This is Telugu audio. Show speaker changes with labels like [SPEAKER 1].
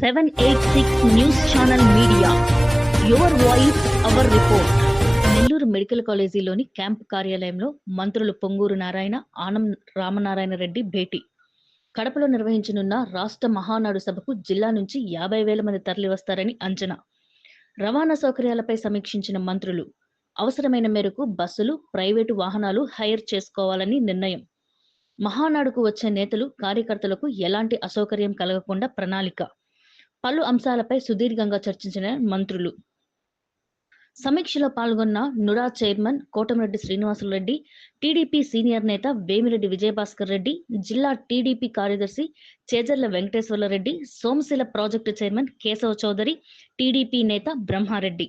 [SPEAKER 1] Seven eight six news channel media your voice our report Nellore medical కాలేజీలోని camp కార్యాలయంలో మంత్రులు పొంగూరు నారాయణ ఆనం రామనారాయణ రెడ్డి భేటీ. కడపలో నిర్వహించనున్న రాష్ట్ర మహానాడు సభకు జిల్లా నుంచి యాభై వేల మంది తరలివస్తారని అంచనా. రవాణా సౌకర్యాలపై సమీక్షించిన మంత్రులు అవసరమైన మేరకు బస్సులు ప్రైవేటు వాహనాలు హైర్ చేసుకోవాలని నిర్ణయం. మహానాడుకు వచ్చే నేతలు కార్యకర్తలకు ఎలాంటి అసౌకర్యం కలగకుండా ప్రణాళిక. పలు అంశాలపై సుదీర్ఘంగా చర్చించిన మంత్రులు. సమీక్షలో పాల్గొన్న NUDA chairman Kotamreddy Srinivasulureddy TDP senior నేత వేమిరెడ్డి విజయభాస్కర్ రెడ్డి జిల్లా టీడీపీ కార్యదర్శి Chejarla Venkateswarlureddy Somasila project chairman Keshava Chowdary TDP నేత బ్రహ్మారెడ్డి.